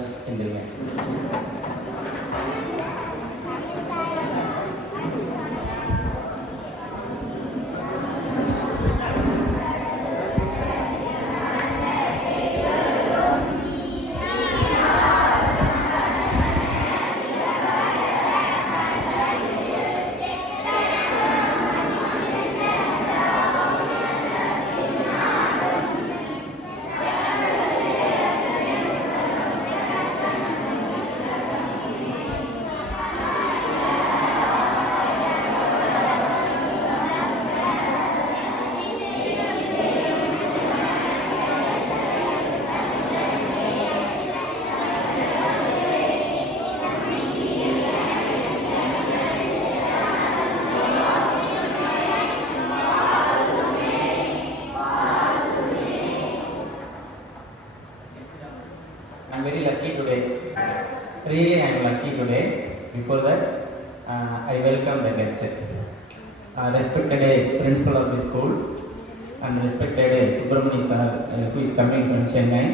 எல்லாரும் எழுந்திருங்க. I'm very lucky today. Really, I'm lucky today. Before that, I welcome the guest. Respected principal of the school and respected Subramani sir, who is coming from Chennai,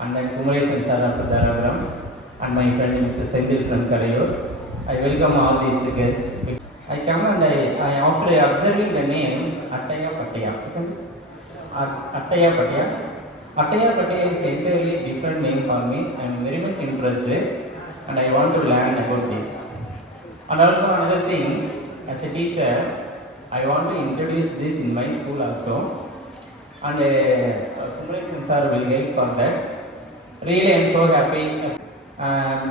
and then Kumaresan sir of Dharavaram, and my friend Mr. Sendil from Kalayur. I welcome all these guests. I come and I after observing the name Attaya Pattaya, isn't it? Attaya Pattaya. Attaya Pattaya is entirely different name for me. I am very much impressed and I want to learn about this. And also another thing, as a teacher, I want to introduce this in my school also. And Kumaresan sir will help for that. Really, I am so happy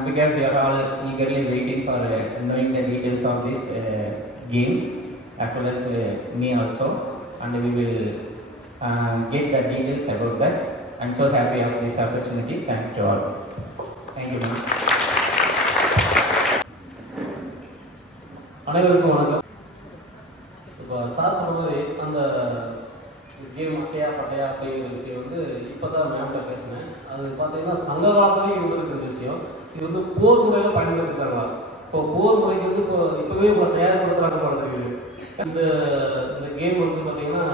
because you are all eagerly waiting for knowing the details of this game as well as me also. And we will get the details about that. I'm so happy of this opportunity. Thanks to all. Thank you, ma'am. அனைவருக்கும் வணக்கம். இப்போ sir சொன்ன மாதிரி அந்த game அட்டையா பட்டையா அப்படிங்கிற விஷயம் வந்து இப்போ தான் மேம்கிட்ட பேசினேன். அது பார்த்தீங்கன்னா சங்க காலத்துலேயும் இருந்திருக்கிற விஷயம். இது வந்து போர் முறையில் பயன்படுத்திருக்காங்களா? இப்போ போர் முறைக்கு வந்து இப்போவே உங்களை தயார்படுத்துகிறாங்க பார்த்துருக்குது. இந்த கேம் வந்து பார்த்தீங்கன்னா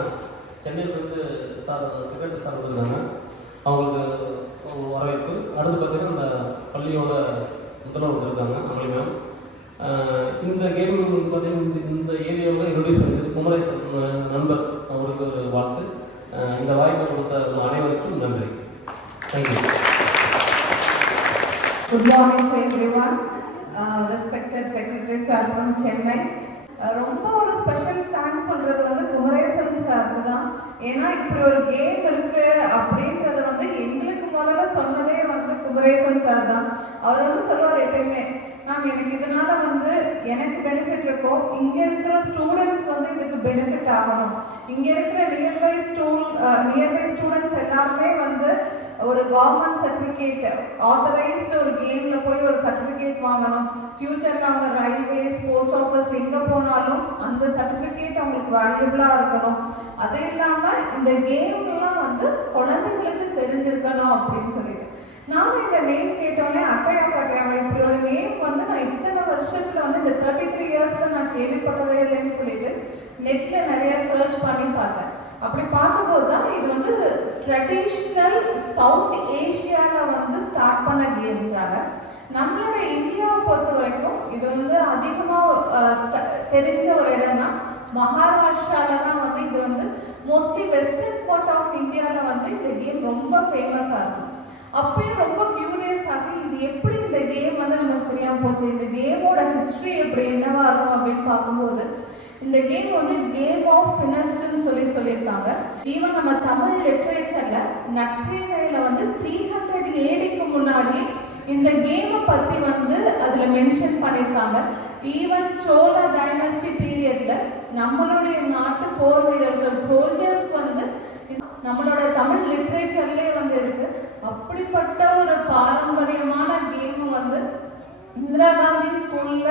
சென்னையிலேருந்து சார் செக்ரட்டரி சார் வந்துருக்காங்க. அவங்களுக்கு வரவேற்பு. அடுத்து பார்த்தீங்கன்னா இந்த பள்ளியோட முதல்வர் வந்துருக்காங்க அவங்களே மேம். இந்த கேம் பார்த்தீங்கன்னா இந்த ஏரியாவில் இன்ட்ரடியூஸ் பண்ணிச்சது குமரேசன் நண்பர், அவருக்கு ஒரு வாழ்த்து. இந்த வாய்ப்பை கொடுத்த அனைவருக்கும் நன்றி. Thank you. Good morning to everyone. Respected Secretary Sir from Chennai. ரொம்ப ஒரு ஸ்பெஷல் தேங்க்ஸ் சொல்கிறது வந்து குமரேசன் சார் தான். ஏன்னா இப்படி ஒரு கேம் இருக்கு அப்படின்றத வந்து எங்களுக்கு முதல்ல சொன்னதே வந்து குமரேசன் சார் தான். அவர் வந்து சொல்லுவார் எப்பயுமே, மேம் எனக்கு இதனால வந்து எனக்கு பெனிஃபிட் இருக்கோ, இங்கே இருக்கிற ஸ்டூடெண்ட்ஸ் வந்து இதுக்கு பெனிஃபிட் ஆகணும், இங்கே இருக்கிற நியர்பை ஸ்டூடெண்ட்ஸ் எல்லாருமே வந்து ஒரு கவர்மெண்ட் சர்டிஃபிகேட் ஆத்தரைஸ்டு ஒரு கேமில் போய் ஒரு சர்டிஃபிகேட் வாங்கணும். ஃப்யூச்சரில் அவங்க ரயில்வேஸ், போஸ்ட் ஆஃபீஸ் எங்கே போனாலும் அந்த சர்டிஃபிகேட் அவங்களுக்கு வேல்யூபிளாக இருக்கணும். அது இல்லாமல் இந்த கேம்லாம் வந்து குழந்தைங்களுக்கு தெரிஞ்சிருக்கணும் அப்படின்னு சொல்லிட்டு நானும் இந்த நேம் கேட்டோன்னே அட்டையா பட்டையா இப்படி ஒரு நேம் வந்து நான் இத்தனை வருஷத்தில் வந்து இந்த 33 இயர்ஸில் நான் கேள்விப்பட்டதே இல்லைன்னு சொல்லிட்டு நெட்டில் நிறைய சர்ச் பண்ணி பார்த்தேன். அப்படி பார்க்கும்போது தான் இது வந்து ட்ரெடிஷ்னல் சவுத் ஏஷியாவில் வந்து ஸ்டார்ட் பண்ண கேம்ன்றாங்க. நம்மளோட இந்தியாவை பொறுத்த வரைக்கும் இது வந்து அதிகமாக தெரிஞ்ச ஒரு இடம்னா மகாராஷ்டிராவில் தான் வந்து இது வந்து மோஸ்ட்லி வெஸ்டர்ன் பார்ட் ஆஃப் இந்தியாவில் வந்து இந்த கேம் ரொம்ப ஃபேமஸாக இருக்கும். அப்பயும் ரொம்ப க்யூரியஸ் ஆகி இது எப்படி இந்த கேம் வந்து நமக்கு தெரியாமல் போச்சு, இந்த கேமோட ஹிஸ்ட்ரி எப்படி என்னவா இருக்கும் அப்படின்னு பார்க்கும்போது இந்த கேம் வந்து கேம் ஆஃப் ஃபினஸ்ட்னு சொல்லியிருக்காங்க. ஈவன் நம்ம தமிழ் லிட்ரேச்சர்ல நற்றிணையில வந்து 300 ADக்கு முன்னாடியே இந்த கேமை பற்றி வந்து அதில் மென்ஷன் பண்ணியிருக்காங்க. ஈவன் சோழ டைனஸ்டி பீரியட்ல நம்மளுடைய நாட்டு போர் வீரர்கள் சோல்ஜர்ஸ் வந்து நம்மளோட தமிழ் லிட்ரேச்சர்லேயே வந்து இருக்கு. அப்படிப்பட்ட ஒரு பாரம்பரியமான கேம் வந்து இந்திரா காந்தி ஸ்கூல்ல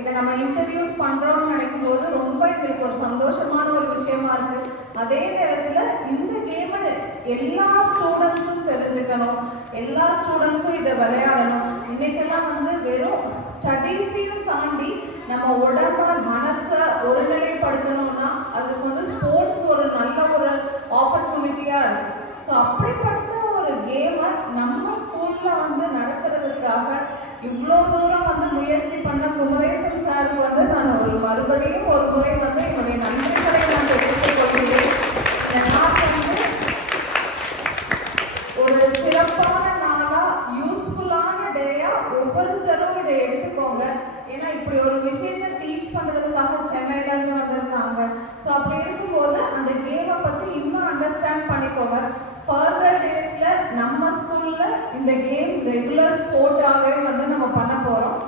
இதை நம்ம இன்ட்ரடியூஸ் பண்றோம்னு நினைக்கும் போது ரொம்ப எங்களுக்கு ஒரு சந்தோஷமான ஒரு விஷயமா இருக்கு. அதே நேரத்தில் இந்த கேமை எல்லா ஸ்டூடெண்ட்ஸும் தெரிஞ்சுக்கணும், எல்லா ஸ்டூடெண்ட்ஸும் இதை விளையாடணும். இன்னைக்கெல்லாம் வந்து வெறும் ஸ்டடீஸையும் தாண்டி நம்ம உடம்ப மனசை ஒருநிலைப்படுத்தணும்னா அதுக்கு வந்து ஸ்போர்ட்ஸ் ஒரு நல்ல ஒரு ஆப்பர்ச்சுனிட்டியா இருக்கு. ஸோ அப்படிப்பட்ட ஒரு கேமை நம்ம ஸ்கூல்ல வந்து இவ்வளோ தூரம் வந்து முயற்சி பண்ண குமரேசன் சாருக்கு வந்து நான் மறுபடியும் ஒரு முறை வந்து என்னுடைய நன்றிகளை நான் தெரிவித்துக் கொள்கிறேன். இந்த நாள் வந்து ஒரு சிறப்பான நாளா, யூஸ்ஃபுல்லான டேயா ஒவ்வொருத்தரும் இதை எடுத்துக்கோங்க. ஏன்னா இப்படி ஒரு விஷயத்தை டீச் பண்றதுக்காக சென்னையில இருந்து வந்திருக்காங்க. ஸோ அப்படி இருக்கும்போது அந்த கேமை பத்தி இன்னும் அண்டர்ஸ்டாண்ட் பண்ணிக்கோங்க. ஃபர்தர் டேஸ்ல நம்ம ஸ்கூல்ல இந்த கேம் ரெகுலர் ஸ்போர்ட்டாவே வந்து நம்ம பண்ண போறோம்.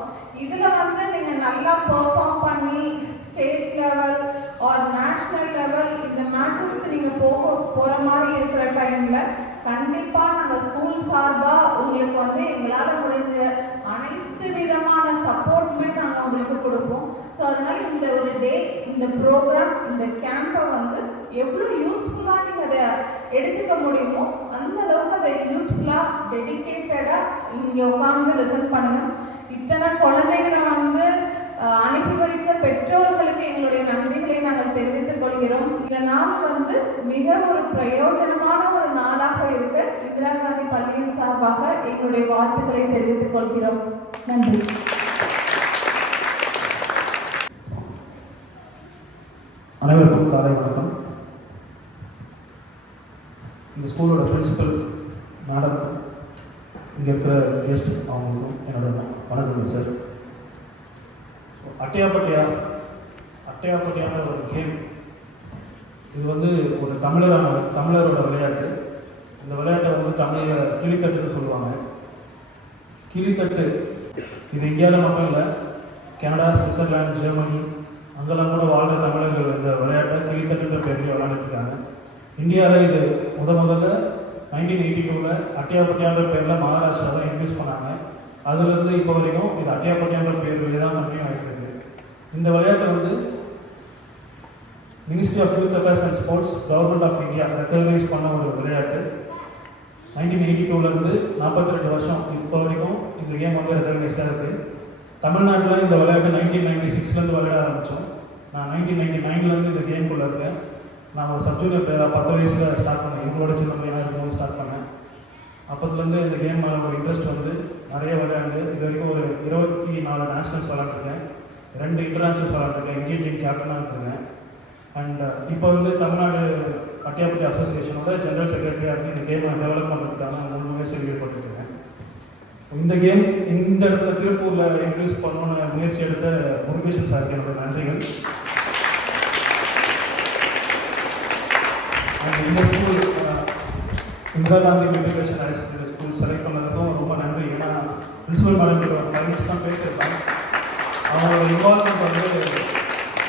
இதுல வந்து நீங்க நல்லா பெர்ஃபார்ம் பண்ணி state level or national level இந்த மேட்சஸ்க்கு நீங்க போற மாதிரி இருக்கிற டைம்ல கண்டிப்பா நாங்க ஸ்கூல் சார்பா உங்களுக்கு வந்து எங்களால முடிஞ்ச அனைத்து விதமான சப்போர்ட்டுமே நாங்க உங்களுக்கு கொடுப்போம். ஸோ அதனால இந்த ஒரு டே, இந்த ப்ரோக்ராம், இந்த கேம்பை வந்து எவ்வளோ யூஸ்ஃபுல்லா நீங்க அதை எடுத்துக்க முடியுமோ அந்த அளவுக்கு அதை யூஸ்ஃபுல்லா டெடிகேட்டடா இங்க உட்கார்ந்து லிசன் பண்ணுங்க. இத்தனை குழந்தைகளை வந்து அனுப்பி வைத்த பெற்றோர்களுக்கு எங்களுடைய நன்றிகளை நாங்கள் தெரிவித்துக் கொள்கிறோம். இந்த நாள் வந்து மிக ஒரு பிரயோஜனமான ஒரு நாளாக இருக்க இந்திரா காந்தி பள்ளியின் சார்பாக எங்களுடைய வாழ்த்துக்களை தெரிவித்துக் கொள்கிறோம். நன்றி. அனைவருக்கும் காலை வணக்கம். இந்த ஸ்கூலோட பிரின்சிபல் மேடம், இங்கே இருக்கிற கெஸ்ட் அவங்களுக்கும் என்னோட வணக்கம் சார். ஸோ அட்டையாப்பட்டியான ஒரு கேம். இது வந்து ஒரு தமிழரோட விளையாட்டு. இந்த விளையாட்டை வந்து தமிழில் கிளித்தட்டுன்னு சொல்லுவாங்க. கிளித்தட்டு இது இந்தியாவில் மட்டும் இல்லை, கனடா, சுவிட்சர்லாந்து, ஜெர்மனி அங்கெல்லாம் கூட வாழ்கிற தமிழர்கள் இந்த விளையாட்டை கிளித்தட்டுன்ற பேரில் விளையாண்டுருக்காங்க. இந்தியாவில் இது முதல்ல 1982 அட்டையாப்பட்டியான்ற பேரில் மகாராஷ்டிரா தான் இன்ட்ரடியூஸ் பண்ணாங்க. அதுலேருந்து இப்போ வரைக்கும் இது அட்டையாப்பட்டியான்ற பேரில் தான் கண்டினியூ ஆகிட்டு இருக்கு. இந்த விளையாட்டை வந்து ministry of youth affairs and sports, government of India recognise பண்ண ஒரு விளையாட்டு. 1982 42 வருஷம் இப்போ வரைக்கும் இந்த கேம் வந்து ரெக்கக்னைஸ்டாக இருக்குது. தமிழ்நாட்டில் இந்த விளையாட்டு 1996 விளையாட ஆரம்பித்தோம். நான் 1999 இந்த கேம்குள்ளே இருக்கேன். நான் ஒரு சப்ஜூனியர் பிளேயராக 10 வயசில் ஸ்டார்ட் பண்ணேன். இவங்களோட சின்ன பையனாக இருக்கும்போது ஸ்டார்ட் பண்ணேன். அப்போதுலேருந்து இந்த கேம் மேலே ஒரு இன்ட்ரெஸ்ட் வந்து நிறைய விளையாண்டு இது வரைக்கும் ஒரு 24 நேஷனல்ஸ் விளையாண்டுருக்கேன், 2 இன்டர்நேஷ்னல்ஸ் விளையாண்டுருக்கேன், இந்தியன் டீம் கேப்டனாக இருக்கேன். அண்ட் இப்போ வந்து தமிழ்நாடு அட்டையாப்பட்டி அசோசியேஷனோட ஜெனரல் செக்ரட்டரியாக இருந்து இந்த கேமை டெவலப் பண்ணுறதுக்காக நான் முயற்சி ஈடுபட்டுருக்கேன். இந்த கேம் இந்த இடத்துல திருப்பூரில் இன்ட்ரடியூஸ் பண்ணணும்னு முயற்சி எடுத்த முருகேசன் சாருக்கு என்னோட நன்றிகள். இந்த school Indira Gandhi matriculation higher secondary school select பண்ணதுக்கும் ரொம்ப நன்றி. ஏன்னா பிரின்சிபல் மேடம் ஒரு 5 மினிட்ஸ் தான் பேசியிருக்காங்க. அவங்களோட இன்வால்மெண்ட் வந்து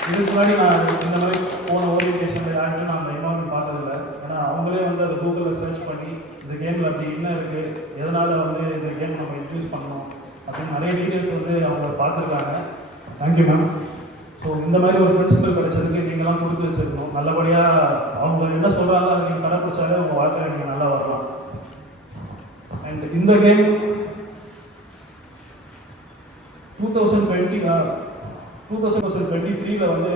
இதுக்கு முன்னாடி நான் இந்த மாதிரி போன ஓரியன்டேஷனில் யாருமே நான் இன்வால்மெண்ட் பார்த்ததில்லை. ஏன்னா அவங்களே வந்து அதை கூகுளில் சர்ச் பண்ணி இந்த கேமில் அப்படி என்ன இருக்குது, எதனால் வந்து இந்த கேம் நம்ம இன்ட்ரடியூஸ் பண்ணணும் அப்படின்னு நிறைய டீட்டெயில்ஸ் வந்து அவங்க பார்த்துருக்காங்க. Thank you ma'am. ஸோ இந்த மாதிரி ஒரு பிரின்சிபல் கிடைச்சதுக்கு நீங்களாம் கொடுத்து வச்சுருக்கணும். நல்லபடியாக அவங்க என்ன சொல்கிறாங்களோ அதை நீங்கள் கடைப்பிடிச்சாலே உங்கள் வாழ்க்கையில் நீங்கள் நல்லா வரலாம். அண்ட் இந்த கேம் 2023 வந்து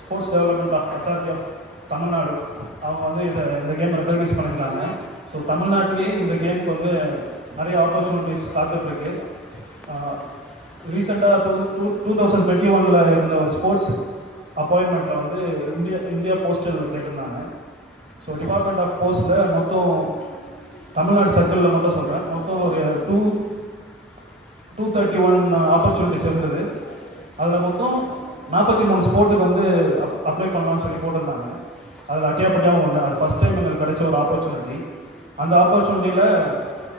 sports development authority of Tamil Nadu அவங்க வந்து இந்த கேம் ரெகக்னைஸ் பண்ணியிருந்தாங்க. ஸோ தமிழ்நாட்டிலேயே இந்த கேமுக்கு வந்து நிறைய ஆப்பர்ச்சுனிட்டிஸ் காத்துட்ருக்கு. ரீசெண்டாக 2021 இருந்த ஸ்போர்ட்ஸ் அப்பாயின்மெண்ட்டில் வந்து இந்தியா போஸ்டல் கேட்டிருந்தாங்க. ஸோ டிபார்ட்மெண்ட் ஆஃப் போஸ்ட்டில் மொத்தம் தமிழ்நாடு சர்க்கிளில் மட்டும் சொல்கிறேன், மொத்தம் ஒரு 231 ஆப்பர்ச்சுனிட்டிஸ் இருந்தது. அதில் மொத்தம் 43 ஸ்போர்ட்டுக்கு வந்து அப்ளை பண்ணலாம்னு சொல்லி போட்டிருந்தாங்க. அதில் அட்டையாப்பட்டியாகவும் ஒன்று அது ஃபஸ்ட் டைம் எனக்கு கிடைச்ச ஒரு ஆப்பர்ச்சுனிட்டி. அந்த ஆப்பர்ச்சுனிட்டியில்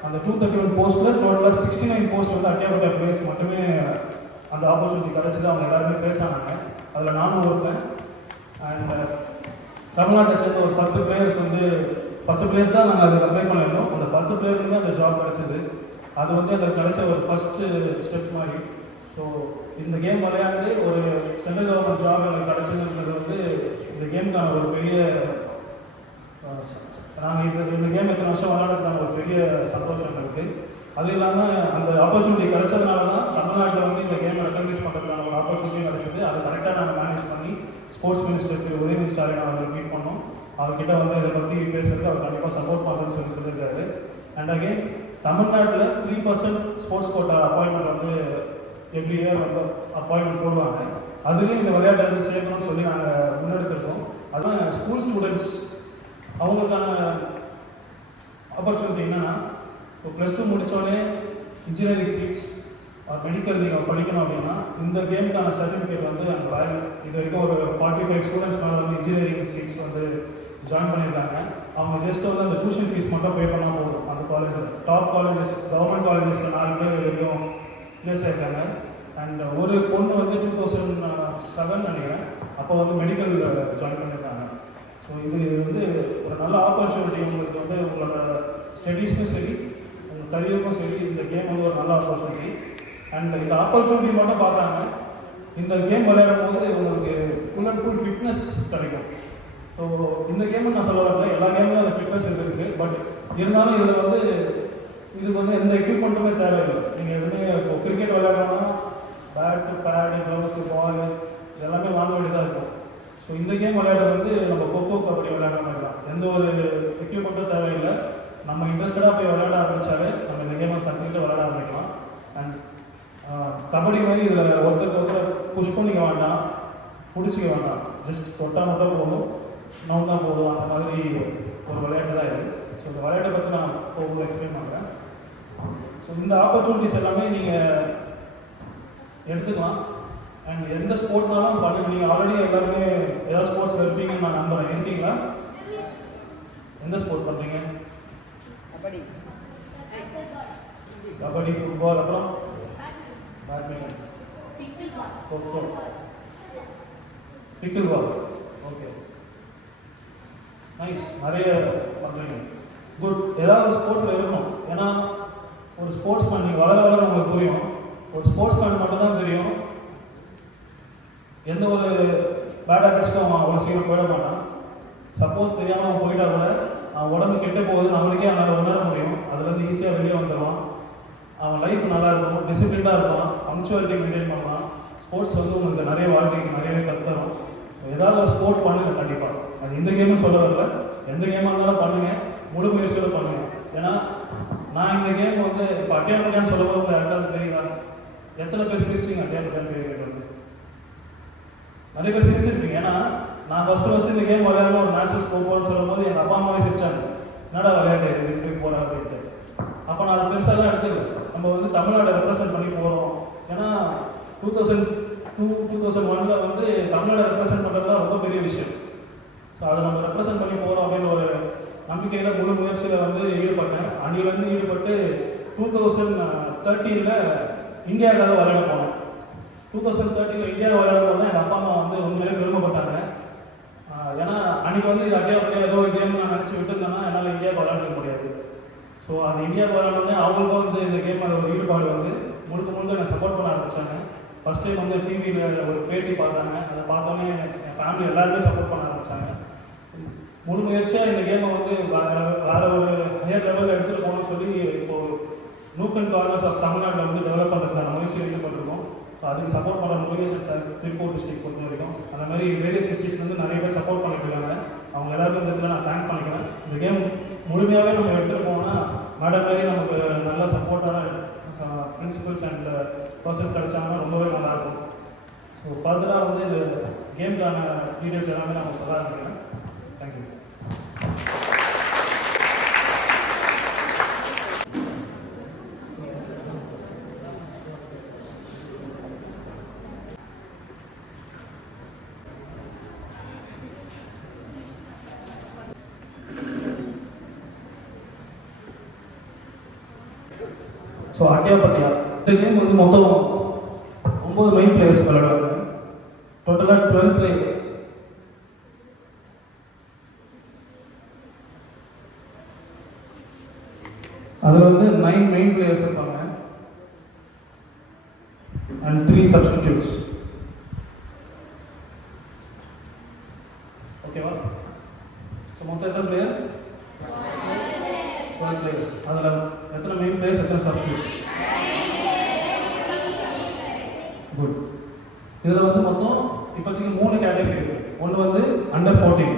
அந்த 231 போஸ்ட்டில் டோட்டலாக 69 போஸ்ட் வந்து அட்டையாப்பட்டியா பிளேயர்ஸ் மட்டுமே அந்த ஆப்பர்ச்சுனிட்டி கிடச்சிது. அவங்க எல்லாருமே பேசினாங்க, அதில் நானும் ஒருத்தன். அண்ட் தமிழ்நாட்டை சேர்ந்த ஒரு 10 பிளேயர்ஸ் வந்து 10 பிளேயர்ஸ் தான் நாங்கள் அதுக்கு அப்ளை பண்ணியிருந்தோம். அந்த 10 பிளேயருக்குமே அந்த ஜாப் கிடச்சிது. அது வந்து அந்த கிடைச்ச ஒரு ஃபஸ்ட்டு ஸ்டெப் மாதிரி. ஸோ இந்த கேம் விளையாண்டு ஒரு சென்ட்ரல் கவர்மெண்ட் ஜாப் எனக்கு கிடச்சிதுன்றது வந்து இந்த கேமுக்கான ஒரு பெரிய நாங்கள் இந்த கேம் எத்தனை வருஷம் விளையாடுறதுக்கான ஒரு பெரிய சந்தோஷம் இருக்குது. அது இல்லாமல் அந்த ஆப்பர்ச்சுனிட்டி கிடைச்சதுனால தான் தமிழ்நாட்டில் வந்து இந்த கேமை ரெகக்னைஸ் பண்ணுறதுக்கான ஒரு ஆப்பர்ச்சுனிட்டியும் கிடச்சிது. அதை கரெக்டாக நாங்கள் மேனேஜ் பண்ணி ஸ்போர்ட்ஸ் மினிஸ்டருக்கு உதயநிதி ஸ்டாலின் அவர்கள் மீட் பண்ணோம். அவர்கிட்ட வந்து இதை பற்றி பேசுறதுக்கு அவர் கண்டிப்பாக சப்போர்ட் பண்ணுறதுன்னு சொல்லியிருக்காரு. அண்ட் அகெயின் தமிழ்நாட்டில் 3% ஸ்போர்ட்ஸ் கோட்டா அப்பாயின்மெண்ட் வந்து எவ்ரி இயர் வந்து அப்பாயின்மெண்ட் போடுவாங்க. அதுலேயும் இந்த விளையாட்டை வந்து சேர்க்கணும்னு சொல்லி நாங்கள் முன்னெடுத்திருக்கோம். அதுதான் ஸ்கூல் ஸ்டூடெண்ட்ஸ் அவங்களுக்கான ஆப்பர்ச்சுனிட்டி என்னென்னா, இப்போ +2 முடித்தோடனே இன்ஜினியரிங் சீட்ஸ் மெடிக்கல் நீங்கள் படிக்கணும் அப்படின்னா இந்த கேமுக்கான சர்டிஃபிகேட் வந்து அங்கே ராயல் இது வரைக்கும் ஒரு 45 ஸ்டூடெண்ட்ஸ் மேலே வந்து இன்ஜினியரிங் சீட்ஸ் வந்து ஜாயின் பண்ணியிருக்காங்க. அவங்க ஜஸ்ட் வந்து அந்த டியூஷன் ஃபீஸ் மட்டும் பே பண்ணால் போதும். அந்த காலேஜில் டாப் காலேஜஸ் கவர்மெண்ட் காலேஜஸில் 4 பேர் வரைக்கும் ப்ளேஸ் ஆகிருக்காங்க. அண்ட் ஒரு பொண்ணு வந்து 2007 நினைக்கிறேன் அப்போ வந்து மெடிக்கல் ஜாயின் பண்ணியிருக்காங்க. ஸோ இது வந்து ஒரு நல்ல ஆப்பர்ச்சுனிட்டி உங்களுக்கு வந்து உங்களோட ஸ்டடீஸ்க்கும் சரி உங்கள் கரியருக்கும் சரி இந்த கேம் வந்து ஒரு நல்ல ஆப்பர்ச்சுனிட்டி. அண்ட் இந்த ஆப்பர்ச்சுனிட்டி மட்டும் பார்த்தாங்க இந்த கேம் விளையாடும் போது உங்களுக்கு ஃபுல் அண்ட் ஃபுல் ஃபிட்னஸ் கிடைக்கும். ஸோ இந்த கேமை நான் சொல்ல வரல, எல்லா கேம்லையும் அந்த ஃபிட்னஸ் இருக்குது. பட் இருந்தாலும் இதில் வந்து இதுக்கு வந்து எந்த எக்யூப்மெண்ட்டுமே தேவையில்லை. நீங்கள் எதுவுமே இப்போ கிரிக்கெட் விளையாடணும்னா பேட்டு பேடு க்ளவுஸு பால் எல்லாமே வாங்க வேண்டியதாக இருக்கும். ஸோ இந்த கேம் விளையாடுறது வந்து நம்ம கொக்கோ கபடி விளையாடுற மாதிரி தான். எந்த ஒரு எக்யூப்மெண்ட்டும் தேவையில்லை. நம்ம இன்ட்ரெஸ்டடாக போய் விளையாட ஆரம்பித்தாலே நம்ம இந்த கேமை கற்றுக்கிட்டு விளையாட ஆரம்பிக்கலாம். அண்ட் கபடி மாதிரி இதில் ஒருத்தர் புஷ் பண்ணிக்க வேண்டாம், பிடிச்சிக்க வேண்டாம், ஜஸ்ட் தொட்டால் மட்டும் போதும், நவுந்தா போதும். அந்த மாதிரி ஒரு விளையாட்டு தான் இது. ஸோ இந்த விளையாட்டை பற்றி நான் உங்களுக்கு எக்ஸ்பிளைன் பண்ணுறேன். ஸோ இந்த ஆப்பர்ச்சுனிட்டிஸ் எல்லாமே நீங்கள் எடுத்துக்கலாம். அண்ட் எந்த ஸ்போர்ட்னாலும் பண்ணுங்க. நீங்கள் ஆல்ரெடி எல்லாருமே ஏதாவது ஸ்போர்ட்ஸ் இருப்பீங்கன்னு நான் நம்புகிறேன். இருக்கீங்களா? எந்த ஸ்போர்ட் பண்ணுறீங்க? கபடி, ஃபுட்பால், அப்புறம் badminton, kho kho, pickle ball. Okay, nice. நிறைய பண்ணுறீங்க. குட். ஏதாவது ஸ்போர்ட்டில் இருக்கணும். ஏன்னா ஒரு ஸ்போர்ட்ஸ் மேன் நீங்கள் வளர வளர உங்களுக்கு புரியும். ஒரு ஸ்போர்ட்ஸ் மேன் மட்டும்தான் தெரியும் எந்த ஒரு பேட் ஹேபிட்ஸ்க்கும் அவன் அவ்வளோ சீக்கிரம் போயிட மாட்டான். சப்போஸ் தெரியாமல் அவன் போயிட்டா கூட அவன் உடம்பு கெட்டு போகுது நம்மளுக்கே அவனால் உணர முடியும். அதுலேருந்து ஈஸியாக வெளியே வந்துடுவான். அவன் லைஃப் நல்லா இருக்கும், டிசிப்ளினாக இருப்பான், பங்க்சுவாலிட்டி மெயின்டைன் பண்ணலாம். ஸ்போர்ட்ஸ் வந்து உங்களுக்கு நிறைய வாழ்க்கைக்கு நிறையவே கற்றுத்தரும். ஸோ ஏதாவது ஒரு ஸ்போர்ட் பண்ணுங்கள் கண்டிப்பாக. அது இந்த கேமும் சொல்ல வரல, எந்த கேமாக இருந்தாலும் பண்ணுங்கள், முழு முயற்சியோடு பண்ணுங்கள். ஏன்னா நான் இந்த கேம் வந்து இப்போ அட்டியாபட்டியான்னு சொல்லும்போது உங்களுக்கு யாருக்காவது தெரியுதா? எத்தனை பேர் சிரிச்சிங்க அட்டியாபட்டியான்னு பேர் கேட்டு? நிறைய பேர் சிரிச்சிருப்பீங்க. ஏன்னா நான் ஃபஸ்ட்டு இந்த கேம் விளையாடணும் ஒரு நேஷனல்ஸ் போகணும்னு சொல்லும்போது எங்கள் அப்பா அம்மாவே சிரிச்சாங்க. என்னடா விளையாட்டு இதுக்கு போகிறேன் அப்படின்ட்டு. அப்போ நான் அது பெருசாலாம் எடுத்துக்கல. நம்ம வந்து தமிழ்நாடை ரெப்ரசென்ட் பண்ணி போகிறோம். ஏன்னா 2001 வந்து தமிழ்நாடை ரெப்ரசென்ட் பண்ணுறதுலாம் ரொம்ப பெரிய விஷயம். ஸோ அதை நம்ம ரெப்ரசென்ட் பண்ணி போகிறோம் அப்படின்னு ஒரு நம்பிக்கையில் முழு முயற்சியில் வந்து ஈடுபட்டேன். அன்னிலேருந்து ஈடுபட்டு 2013 இந்தியாவுக்காக விளையாட போனேன். 2013 இந்தியா விளையாட போனால் எங்கள் அப்பா அம்மா வந்து உண்மையிலே விரும்பப்பட்டாங்க. ஏன்னா அன்றைக்கி வந்து இது அட்டியாபட்டியா ஏதோ ஒரு கேம் நான் நினச்சி விட்டுருந்தேன்னா என்னால் இந்தியாவுக்கு விளையாட முடியாது. ஸோ அது இந்தியாவுக்கு விளையாடணுன்னே அவங்களுக்கும் வந்து இந்த கேம் ஒரு ஈடுபாடு வந்து முழுக்க என்னை சப்போர்ட் பண்ண ஆரம்பித்தாங்க. ஃபஸ்ட் டைம் வந்து டிவியில் ஒரு பேட்டி பார்த்தாங்க. அதை பார்த்தோன்னே என் ஃபேமிலி எல்லாருமே சப்போர்ட் பண்ண ஆரம்பித்தாங்க. முழு முயற்சியாக இந்த கேமை வந்து வேறு ஒரு ஹையர் லெவலில் எடுத்துகிட்டு போகணும்னு சொல்லி இப்போது நூக்கன் காலேஜ் ஆஃப் தமிழ்நாட்டில் வந்து டெவலப் பண்ணுறதுக்கான முயற்சி ஈடுபட்டிருக்கோம். ஸோ அதுக்கு சப்போர்ட் பண்ண முருகேசன் சார் திருப்பூர் டிஸ்ட்ரிக்ட் பொறுத்த வரைக்கும் அந்த மாதிரி வேரியஸ் டிஸ்ட்ரிக்ட்ஸ்லேருந்து நிறைய பேர் சப்போர்ட் பண்ணிட்டு இருக்காங்க. அவங்க எல்லாருக்கும் இந்த இடத்துல நான் தேங்க் பண்ணிக்கிறேன். இந்த கேம் முழுமையாகவே நம்ம எடுத்துகிட்டு போனால் மேடம் மாதிரி நமக்கு நல்ல சப்போர்ட்டான பிரின்சிபல்ஸ் அண்ட் பர்சன் கிடைச்சாங்கன்னா ரொம்பவே நல்லாயிருக்கும். ஸோ ஃபர்தராக வந்து இந்த கேமுக்கான டீட்டெயில்ஸ் எல்லாமே நம்ம சொல்ல ஆரம்பிக்கிறேன். தேங்க்யூ. ஸோ அட்டியாபட்டியா இந்த கேம் வந்து மொத்தம் 9 மெயின் பிளேயர்ஸ் விளையாடுவாங்க. டோட்டலாக 12 பிளேயர்ஸ். அதில் வந்து 9 மெயின் பிளேயர்ஸ் இருப்பாங்க அண்ட் 3 சப்ஸ்டிடியூட்ஸ். ஓகேவா? ஸோ மொத்தம் எத்தனை பிளேயர்? 12 பிளேயர்ஸ். அதில் எத்தனை மெயின் பிளேயர்ஸ், எத்தனை சப்ஸ்டிடியூட்ஸ்? குட். இதில் வந்து மொத்தம் இப்போதைக்கு 3 கேட்டகரி இருக்குது. ஒன்று வந்து அண்டர் 14,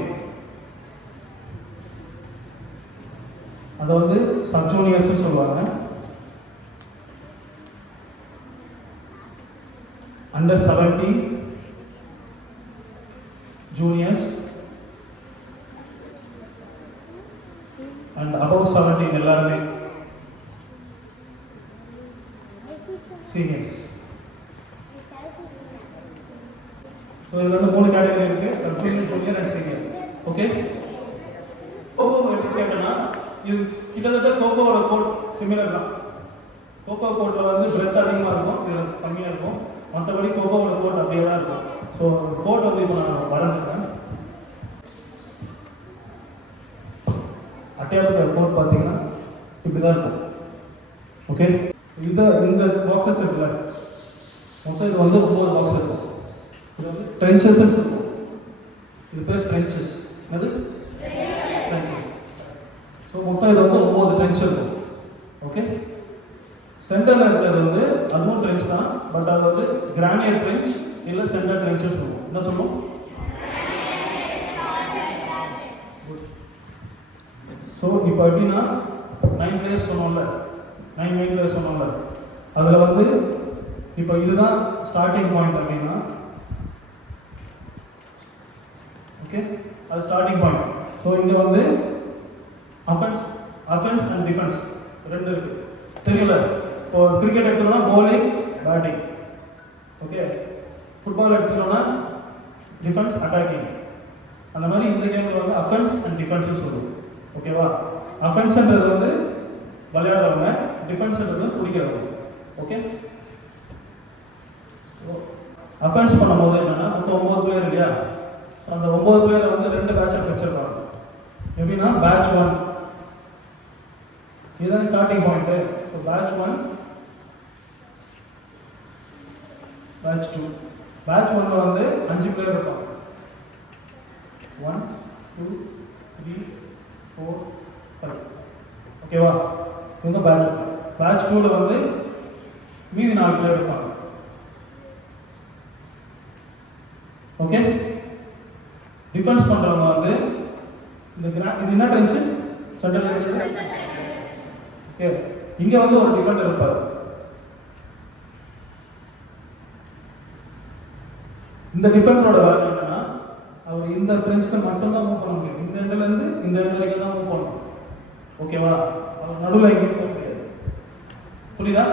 அதை வந்து சப் ஜூனியர்ஸ்னு சொல்லுவாங்க. under 17 juniors and above 17 எல்லாருமே seniors. ஸோ இதில் வந்து 3 கேட்டகரி இருக்கு, sub junior, junior and senior. Okay, kho kho எப்படி கேட்டோம்னா இது கிட்டத்தட்ட கோகோவோட கோட் சிமிலர் தான். கோகோ கோட்டில் வந்து பிரெத் அதிகமாக இருக்கும், இதில் கம்மியாக இருக்கும். மற்றபடி கோகோவோட கோட் அப்படியே தான் இருக்கும். ஸோ கோட் வந்து இப்போ நான் வரைஞ்சிருக்கேன். அட்டையாளோட கோட் பார்த்தீங்கன்னா இப்படி தான் இருக்கும். ஓகே, இந்த பாக்ஸஸ் இருக்குல்ல, மொத்தம் இது வந்து 9 பாக்ஸ் இருக்கும். இது வந்து ட்ரென்ச்சஸ் இருக்கும். இது பேர் ட்ரென்ச்சஸ். அது ட்ரென்ச்சஸ். ஸோ மொத்தம் இது வந்து 9 ட்ரென்ச் இருக்கும். ஓகே, சென்டரில் இருக்கிறது வந்து அதுவும் ட்ரென்ச் தான், பட் அது வந்து கிரானைட் ட்ரென்ச் இல்லை சென்டர் ட்ரென்ச்சஸ் சொல்லுவோம். என்ன சொல்லுவோம்? ஸோ இப்போ எப்படின்னா 9 பிளேஸ் சொன்னோம்ல, 9 மெயின் பிளேஸ் சொன்னோம்ல, அதில் வந்து இப்போ இதுதான் ஸ்டார்டிங் பாயிண்ட் அப்படின்னா, ஓகே, அது ஸ்டார்டிங் பாயிண்ட். ஸோ இங்கே வந்து அஃபென்ஸ் அண்ட் டிஃபென்ஸ் ரெண்டு இருக்கு, தெரியல. இப்போ கிரிக்கெட் எடுத்துட்டோம்னா bowling பேட்டிங், ஓகே, ஃபுட்பால் எடுத்துட்டோம்னா டிஃபென்ஸ் அட்டாக்கிங். அந்த மாதிரி இந்த கேமில் வந்து அஃபென்ஸ் அண்ட் டிஃபென்ஸ்னு சொல்லுவோம். ஓகேவா? அஃபென்ஸ்ன்றது வந்து விளையாடுறவங்க, டிஃபென்ஸ்ன்றது பிடிக்கிறவங்க. ஓகே, அஃபென்ஸ் பண்ணும்போது என்னன்னா மொத்தம் 9 பிளேயர் இல்லையா? ஸோ அந்த 9 பிளேயரை வந்து 2 பேட்சாக பிரிச்சிருக்காங்க. எப்படின்னா பேட்ச் 1 இதுதான் starting point. So batch 1, batch 2. Batch 1ல வந்து 5 பிளேயர் இருப்பாங்க. 1 2 3 4 5. ஓகேவா? இது பேட்ச் 1. பேட்ச் 2ல வந்து மீதி 4 பிளேயர் இருப்பாங்க. ஓகே, டிஃபென்ஸ் பண்றவங்க வந்து இது என்ன ட்ரென்ச்? Centre trench. ஓகே, இங்க வந்து ஒரு டிஃபெண்டர் இருப்பார். இந்த டிஃபெண்டரோட வேலை என்னன்னா அவர் இந்த ட்ரென்ச்ல மட்டும் தான் மூவ் பண்ண முடியும். இந்த எண்ட்ல இருந்து இந்த எண்ட் வரைக்கும் தான் மூவ் பண்ணணும். ஓகேவா? அவர் நடுவில் எங்கேயும் போக முடியாது. புரியுதா?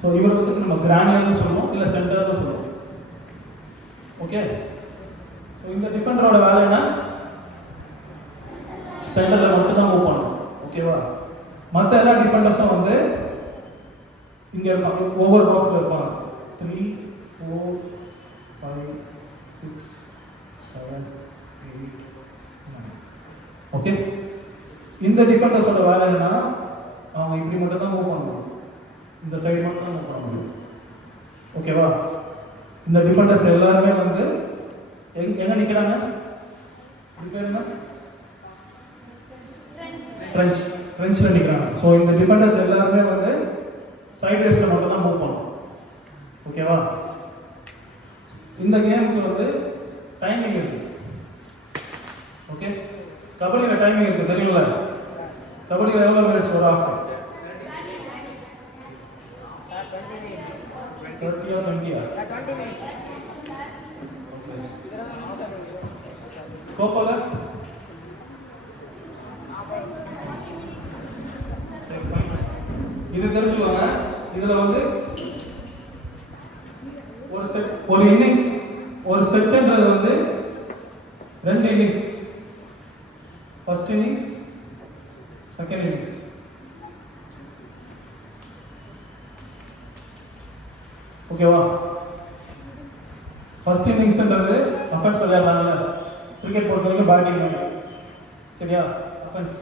ஸோ இவர் வந்து நம்ம கிரானியர்னு சொல்லுவோம், இல்லை சென்டர்னு சொல்லுவோம். ஓகே, ஸோ இந்த டிஃபெண்டரோட வேலை என்ன? சென்டரில் மட்டும் தான் மூவ் பண்ணணும். ஓகேவா? மற்ற எல்லா டிஃபெண்டர்ஸும் வந்து இங்கே இருப்பாங்க, ஒவ்வொரு பாக்ஸில் இருப்பாங்க. 3 4 5 6 7 8 9. ஓகே, இந்த டிஃபெண்டர்ஸோட வேலை என்னன்னா அவங்க இப்படி மட்டும் தான் மூவ் பண்ணணும், இந்த சைடு மட்டும் தான் மூவ் பண்ண முடியும். ஓகேவா? இந்த டிஃபெண்டர்ஸ் எல்லாருமே வந்து எங்க நிற்கிறாங்க? இது பேர் என்ன? ட்ரென்ச்சில் நிற்கிறாங்க. ஸோ இந்த டிஃபெண்டர்ஸ் எல்லாருமே வந்து சைட் வேஸில் மட்டும் தான் மூவ் பண்ணணும். ஓகேவா? இந்த கேமுக்கு வந்து டைமிங் இருக்கு. ஓகே, கபடியில் டைமிங் இருக்கு, தெரியுங்களா? கபடியில் எவ்வளோ மினிட்ஸ் ஒரு ஆஃப்? 30 or 20? கோகோல இது தெரிஞ்சுக்கோங்க. இதுல வந்து ஒரு இன்னிங்ஸ், ஒரு செட்ன்றது வந்து 2 innings. First innings, second innings. ஓகேவா? ஃபர்ஸ்ட் இன்னிங்ஸ்ன்றது அஃபென்ஸ் விளையாடுறாங்கல்ல, கிரிக்கெட் பொறுத்த வரைக்கும் பேட்டிங், சரியா? அஃபென்ஸ்.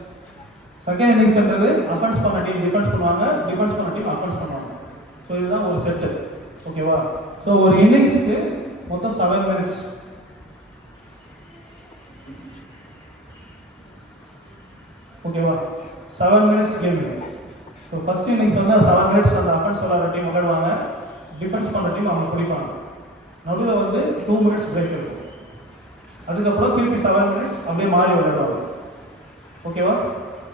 செகண்ட் இன்னிங்ஸ்ன்றது அஃபென்ஸ் பண்ண டீம் டிஃபென்ஸ் பண்ணுவாங்க, டிஃபென்ஸ் பண்ண டீம் அஃபென்ஸ் பண்ணுவாங்க. ஸோ இதுதான் ஒரு செட்டு. ஓகேவா? ஸோ ஒரு இன்னிங்ஸ்க்கு மொத்தம் 7 மினிட்ஸ். ஓகேவா? 7 minutes game. So first innings வந்து 7 மினிட்ஸ் அந்த அஃபென்ஸ் விளையாடுற டீம் விளையாடுவாங்க, டிஃபென்ஸ் பண்ண டீம் அவங்க பிடிப்பாங்க. நடுவில் வந்து 2 மினிட்ஸ் பிரேக் இருக்கும். அதுக்கப்புறம் திருப்பி 7 மினிட்ஸ் அப்படியே மாறி விளையாடுவாங்க. ஓகேவா?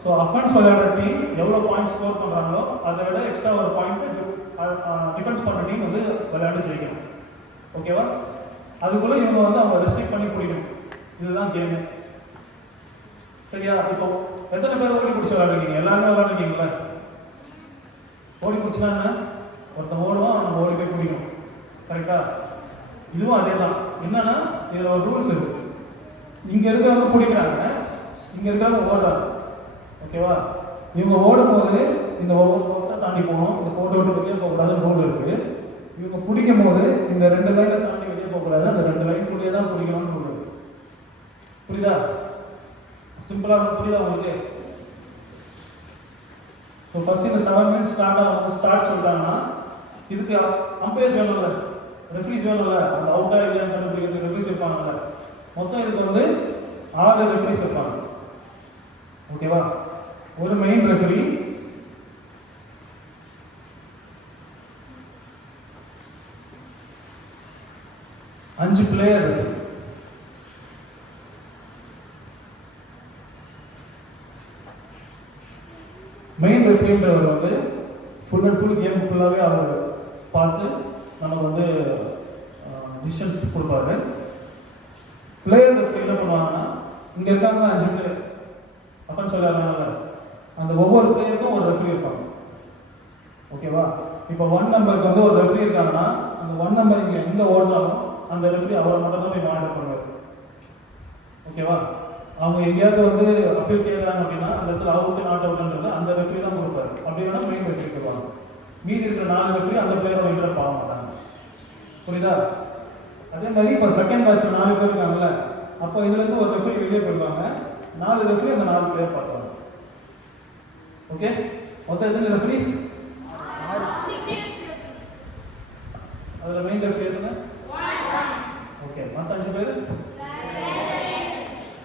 ஸோ அஃபென்ஸ் விளையாடுற டீம் எவ்வளோ பாயிண்ட் ஸ்கோர் பண்ணுறாங்களோ அதை விட எக்ஸ்ட்ரா ஒரு பாயிண்ட் டிஃபென்ஸ் பண்ணுற டீம் வந்து விளையாண்டு ஜெயிக்கணும். ஓகேவா? அதுக்குள்ளே இவங்க வந்து அவங்க ரெஸ்ட்ரிக்ட் பண்ணி பிடிக்கணும். இதுதான் கேமு. சரியா? இப்போ எத்தனை பேர் ஓடி பிடிச்சி விளையாடுறீங்க? எல்லாருமே விளையாடுறீங்களா? ஓடி பிடிச்சினா என்ன? ஒருத்தன் ஓடுவான், நம்ம ஓடி போய் பிடிக்கணும். கரெக்டா? இதுவும் அதே தான். என்னன்னா இதில் ஒரு ரூல்ஸ் இருக்கு. இங்கே இருக்கிறவங்க பிடிக்கிறாங்க, இங்கே இருக்கிறவங்க ஓடுறாங்க. ஓகேவா? இவங்க ஓடும்போது இந்த ஒவ்வொரு பாக்ஸாக தாண்டி போகணும். இந்த கோட்டை விட்டு வெளியே போகக்கூடாதுன்னு ரூல் இருக்குது. இவங்க பிடிக்கும் போது இந்த 2 லைனை தாண்டி வெளியே போகக்கூடாது. அந்த 2 லைனுக்குள்ளேயே தான் பிடிக்கணும்னு ரூல் இருக்கு. புரியுதா? சிம்பிளாக புரியுதா உங்களுக்கு? ஸோ ஃபர்ஸ்ட் இந்த 7 மினிட்ஸ் ஸ்டார்ட் சொல்லிட்டாங்கன்னா இதுக்கு அம்பையர்ஸ் வேணும்ல, ரெஃப்ரீஸ் வேணும்ல, அந்த அவுட்டா இல்லையா கண்டுபிடிக்கிறதுக்கு ரெஃப்ரீஸ் இருப்பாங்கல்ல. மொத்தம் இதுக்கு வந்து 6 ரெஃப்ரீஸ் இருப்பாங்க. ஓகேவா? ஒரு main referee, 5 player referee. Main ரெஃப்ரின்றவர் வந்து ஃபுல் அண்ட் ஃபுல் கேம் ஃபுல்லாகவே அவர் பார்த்து நமக்கு வந்து டிசிஷன்ஸ் கொடுப்பாரு. பிளேயர் ரெஃப்ரி என்ன பண்ணுவாங்கன்னா, இங்கே இருக்காங்க 5 பிளேயர் அப்படின்னு சொல்லிடுறாங்கல்ல, அந்த ஒவ்வொரு பிளேயருக்கும் ஒரு ரெஃப்ரி இருப்பாங்க. ஓகேவா? இப்போ 1 நம்பருக்கு வந்து ஒரு ரெஃப்ரி இருக்காங்கன்னா அந்த 1 நம்பர் இங்கே எங்கே ஓடினாலும் அந்த ரெஃப்ரி அவரை மட்டும் தான் போய் மானிட்டர் பண்ணுவார். ஓகேவா? அவங்க எங்கேயாவது வந்து அப்பீல் கேட்குறாங்க அப்படின்னா அந்த இடத்துல அவுட் நாட் அவுட்ன்றது அந்த ரெஃப்ரி தான் கொடுப்பாரு. அப்படி வேணா மெயின் ரெஃப்ரி கேட்பாங்க. மீதி இருக்கிற 4 ரெஃப்ரி அந்த பிளேயரோட இன்டர் ஆக மாட்டாங்க. புரியுதா? அதே மாதிரி இப்போ செகண்ட் பேட்சில் 4 பேர் இருக்காங்கல்ல, அப்போ இதுலேருந்து ஒரு ரெஃப்ரி வெளியே போயிருப்பாங்க. 4 ரெஃப்ரி அந்த 4 பிளேயர் பார்த்தாங்க. ஓகே? மொத்தம் எத்தனை ரெஃப்ரீஸ்? 6. அதில் மெயின் ரெஃப்ரி எதுங்க? ஓகே. மற்ற 5 பேர்?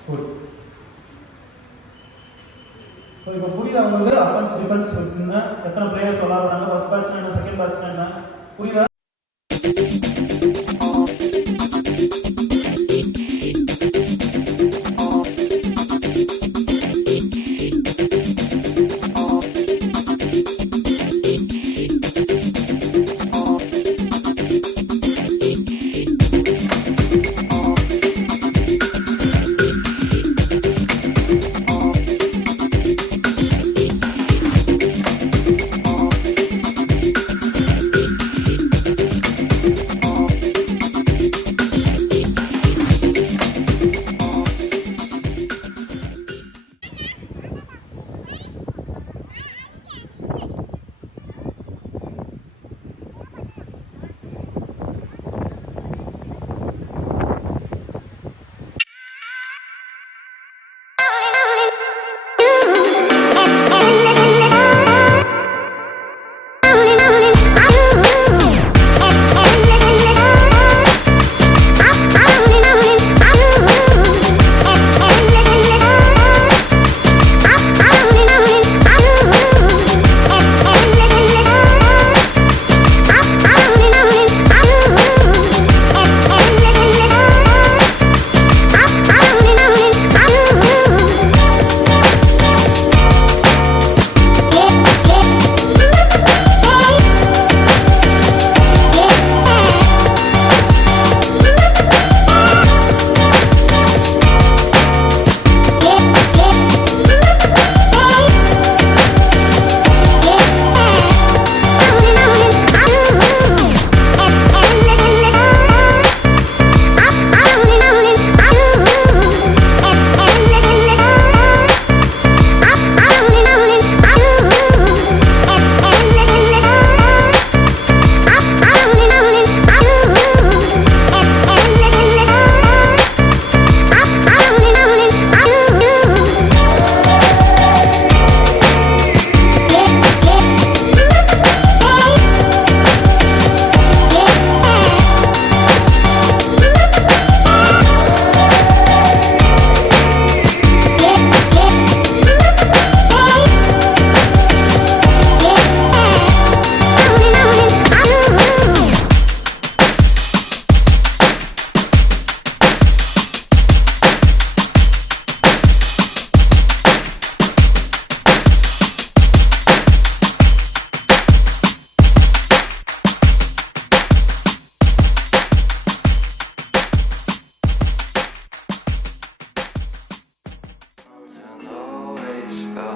குட். ஸோ இப்போ புரியுதா உங்களுக்கு? அஃபென்ஸ் டிஃபென்ஸ் என்ன, எத்தனை பிளேயர்ஸ் விளாடுறாங்க, ஃபர்ஸ்ட் பேட்ச்னா என்ன, செகண்ட் பேட்ச்னா என்ன, புரியுதா?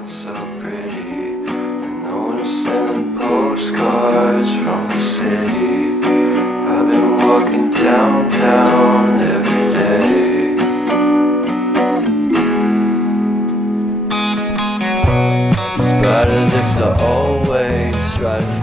not so pretty. And no one's sending postcards from the city. I've been walking downtown every day. Spider dicks are always try to